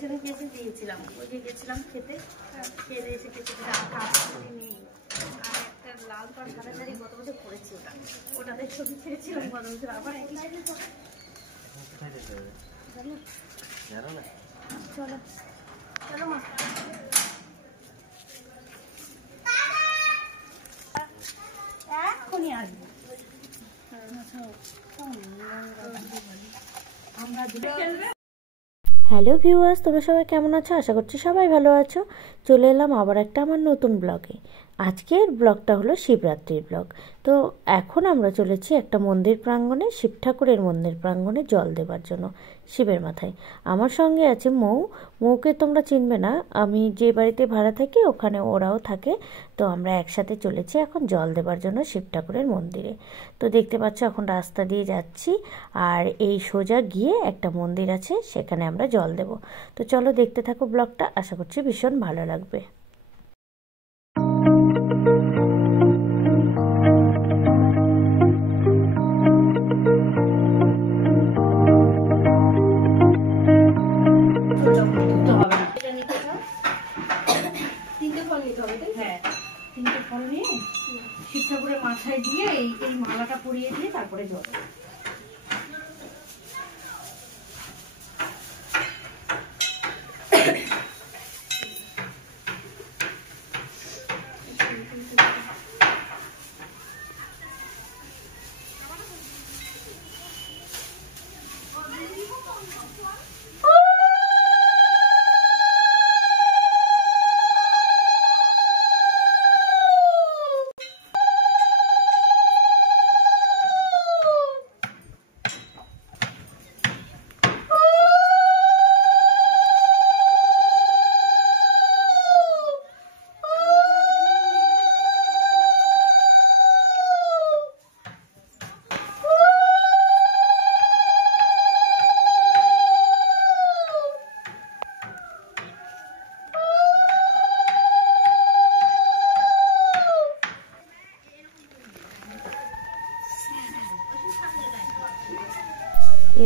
সেদিন কেসে দিয়েছিলাম, ওই যে গেছিলাম খেতে, খেতে এসে কেসে নেই। আর একটা লাল পাড় সাদা শাড়ি গত বছর পরেছি, ওটাতে ছবি ছেড়েছিলাম গত বছর, আবার একই শাড়ি। চলো চলো মা, এখনই আসবো। হ্যালো ভিউয়ার্স, তোমরা সবাই কেমন আছো? আশা করছি সবাই ভালো আছো। চলে এলাম আবার একটা আমার নতুন ব্লগে। আজকের ব্লগটা হলো শিবরাত্রির ব্লগ। তো এখন আমরা চলেছি একটা মন্দির প্রাঙ্গণে, শিব ঠাকুরের মন্দির প্রাঙ্গণে জল দেবার জন্য শিবের মাথায়। আমার সঙ্গে আছে মৌকে তোমরা চিনবে না, আমি যে বাড়িতে ভাড়া থাকি ওখানে ওরাও থাকে। তো আমরা একসাথে চলেছি এখন জল দেবার জন্য শিব ঠাকুরের মন্দিরে। তো দেখতে পাচ্ছ এখন রাস্তা দিয়ে যাচ্ছি, আর এই সোজা গিয়ে একটা মন্দির আছে, সেখানে আমরা জল দেব। তো চলো দেখতে থাকো ব্লগটা, আশা করছি ভীষণ ভালো লাগবে। তিনটে ফল নিয়ে শিব ঠাকুরের মাথায় দিয়ে এই মালাটা পরিয়ে দিয়ে তারপরে জল।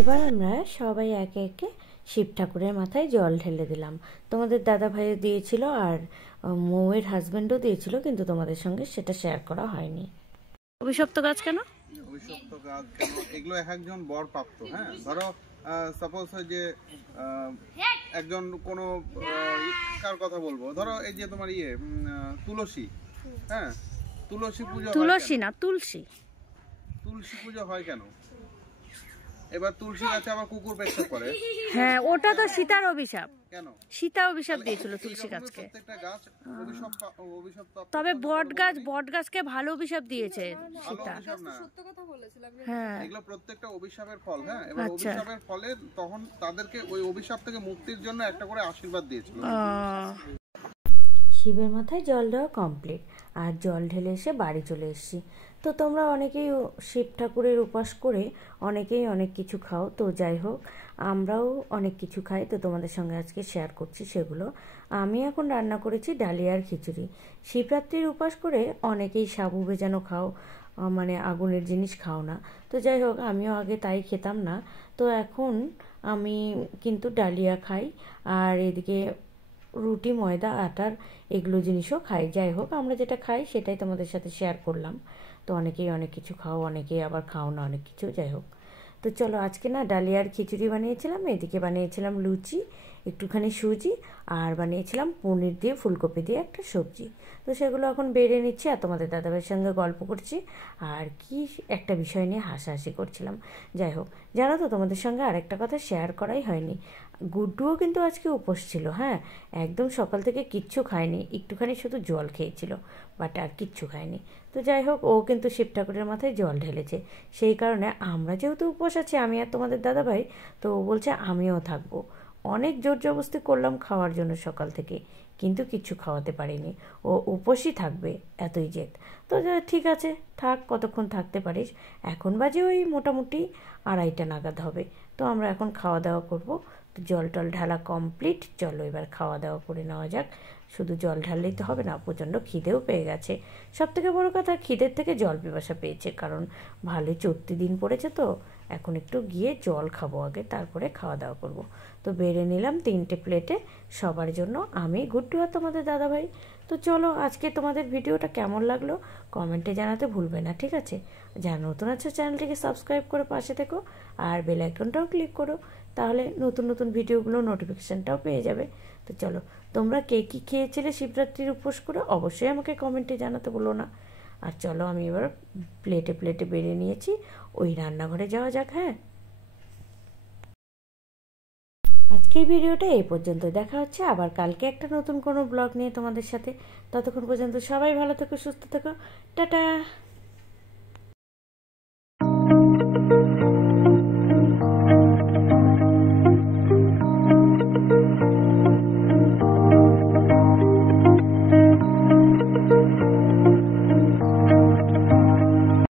এবার আমরা সবাই একে একে শিব ঠাকুরের মাথায় জল ঢেলে দিলাম। তোমাদের দাদা ভাইও দিয়েছিল আর মৌয়ের হাজবেন্ডও দিয়েছিল, কিন্তু তোমাদের সঙ্গে সেটা শেয়ার করা হয়নি। অভিশপ্ত গাছ কেন? অভিশপ্ত গাছ কেন? এগুলো এক একজন বর প্রাপ্ত। হ্যাঁ, ধরো সাপোজ যে একজন কোনো কার কথা বলবো, ধরো এই যে তোমার তুলসী, হ্যাঁ তুলসী পুজো, তুলসী না তুলসী, তুলসী পুজো হয় কেন? এবার তুলসী গাছে আবার কুকুর পেচ্ছাপ করে। হ্যাঁ, ওটা তো সীতার অভিশাপ। কেন? সীতা অভিশাপ দিয়েছিল তুলসী গাছকে। প্রত্যেকটা গাছ অভিশপ্ত। তবে বট গাছকে ভালো অভিশাপ দিয়েছে সীতা। সত্য কথা বলেছিলাম। হ্যাঁ, এগুলো প্রত্যেকটা অভিশাপের ফল। হ্যাঁ, এবার অভিশাপের ফলে তখন তাদেরকে ওই অভিশাপ থেকে মুক্তির জন্য একটা করে আশীর্বাদ দিয়েছিল। শিবের মাথায় জল দেওয়া কমপ্লিট, আর জল ঢেলে এসে বাড়ি চলে এসেছি। তো তোমরা অনেকেই শিব ঠাকুরের উপাস করে অনেকেই অনেক কিছু খাও, তো যাই হোক আমরাও অনেক কিছু খাই। তো তোমাদের সঙ্গে আজকে শেয়ার করছি সেগুলো। আমি এখন রান্না করেছি ডালিয়ার খিচুড়ি। শিবরাত্রির উপাস করে অনেকেই সাবু ভেজানো খাও, মানে আগুনের জিনিস খাও না। তো যাই হোক আমিও আগে তাই খেতাম না, তো এখন আমি কিন্তু ডালিয়া খাই, আর এদিকে রুটি, ময়দা, আটার এগুলো জিনিসও খাই। যাই হোক আমরা যেটা খাই সেটাই তোমাদের সাথে শেয়ার করলাম। তো অনেকেই অনেক কিছু খাও, অনেকেই আবার খাও না অনেক কিছু। যাই হোক, তো চলো আজকে না ডালিয়ার খিচুড়ি বানিয়েছিলাম, এদিকে বানিয়েছিলাম লুচি, একটুখানি সুজি, আর বানিয়েছিলাম পনির দিয়ে ফুলকপি দিয়ে একটা সবজি। তো সেগুলো এখন বেড়ে নিচ্ছি আর তোমাদের দাদাভাইয়ের সঙ্গে গল্প করছি, আর কি একটা বিষয় নিয়ে হাসাহাসি করছিলাম। যাই হোক, জানো তো তোমাদের সঙ্গে আরেকটা কথা শেয়ার করাই হয়নি, গুড্ডুও কিন্তু আজকে উপোস ছিল। হ্যাঁ, একদম সকাল থেকে কিচ্ছু খায়নি, একটুখানি শুধু জল খেয়েছিল, বাট আর কিচ্ছু খায়নি। তো যাই হোক ও কিন্তু শিব ঠাকুরের মাথায় জল ঢেলেছে। সেই কারণে আমরা যেহেতু উপোস আছি, আমি আর তোমাদের দাদাভাই, তো ও বলছে আমিও থাকবো। অনেক জোর জবরদস্তি করলাম খাওয়ার জন্য সকাল থেকে, কিন্তু কিচ্ছু খাওয়াতে পারিনি। ও উপোসই থাকবে, এতই জেদ। তো ঠিক আছে থাক, কতক্ষণ থাকতে পারিস। এখন বাজে ওই মোটামুটি 2:30 নাগাদ হবে। তো আমরা এখন খাওয়া দাওয়া করব। তো জল টল ঢালা কমপ্লিট, চলো এবার খাওয়া দাওয়া করে নেওয়া যাক। শুধু জল ঢাললেই তো হবে না, প্রচণ্ড খিদেও পেয়ে গেছে। সবথেকে বড় কথা, খিদের থেকে জল পিপাসা পেয়েছে, কারণ ভালোই চড়তি দিন পড়েছে। তো এখন একটু গিয়ে জল খাবো আগে, তারপরে খাওয়া দাওয়া করব। তো বেড়ে নিলাম 3টে প্লেটে সবার জন্য, আমি, গুড্ডু আর তোমাদের দাদাভাই। তো চলো, আজকে তোমাদের ভিডিওটা কেমন লাগলো কমেন্টে জানাতে ভুলবে না, ঠিক আছে? যারা নতুন আছে চ্যানেলটিকে সাবস্ক্রাইব করে পাশে থেকো, আর বেল আইকনটাও ক্লিক করো, তাহলে নতুন নতুন ভিডিওগুলো নোটিফিকেশানটাও পেয়ে যাবে। তো চলো, তোমরা কে কী খেয়েছিলে শিবরাত্রির উপোস করে অবশ্যই আমাকে কমেন্টে জানাতে বলো না। আর চলো, আমি এবার প্লেটে প্লেটে বেড়ে নিয়েছি, ওই রান্নাঘরে যাওয়া যাক। হ্যাঁ, আজকের ভিডিওটা এই পর্যন্ত। দেখা হচ্ছে আবার কালকে একটা নতুন কোনো ব্লগ নিয়ে তোমাদের সাথে। ততক্ষণ পর্যন্ত সবাই ভালো থেকো, সুস্থ থেকো, টাটা।